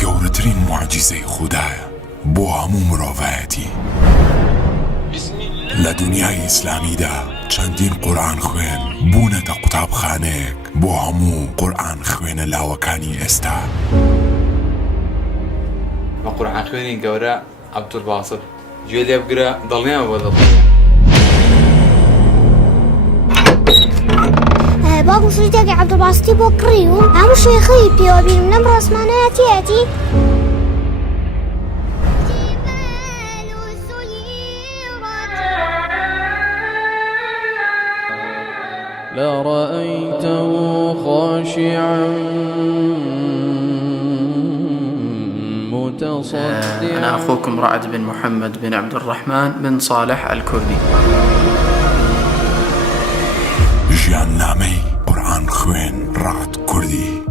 گەورەترین موعجیزەی خوددایە بۆ هەموو مرۆڤایەتی. لە دنیای ئیسلامیدا چەندین قورئان خوێن بوونەتە قوتابخانەیەک بۆ هەموو قورئان خوێنە لاوەکانی ئێستا. بە قورئان خوێنی گەورە عەبدولباسط گوێ لێ بگرە دڵنیامە بۆ دڵنیا. بابو شويتك عبد الباسطي بوكريو عمو شيخي بيوبي من امر اسماناتي لرأيته خاشعا متصدعا. أنا أخوكم رعد بن محمد بن عبد الرحمن بن صالح الكردي. ژیان نامەی قورئان خوێن ڕعد کوردی.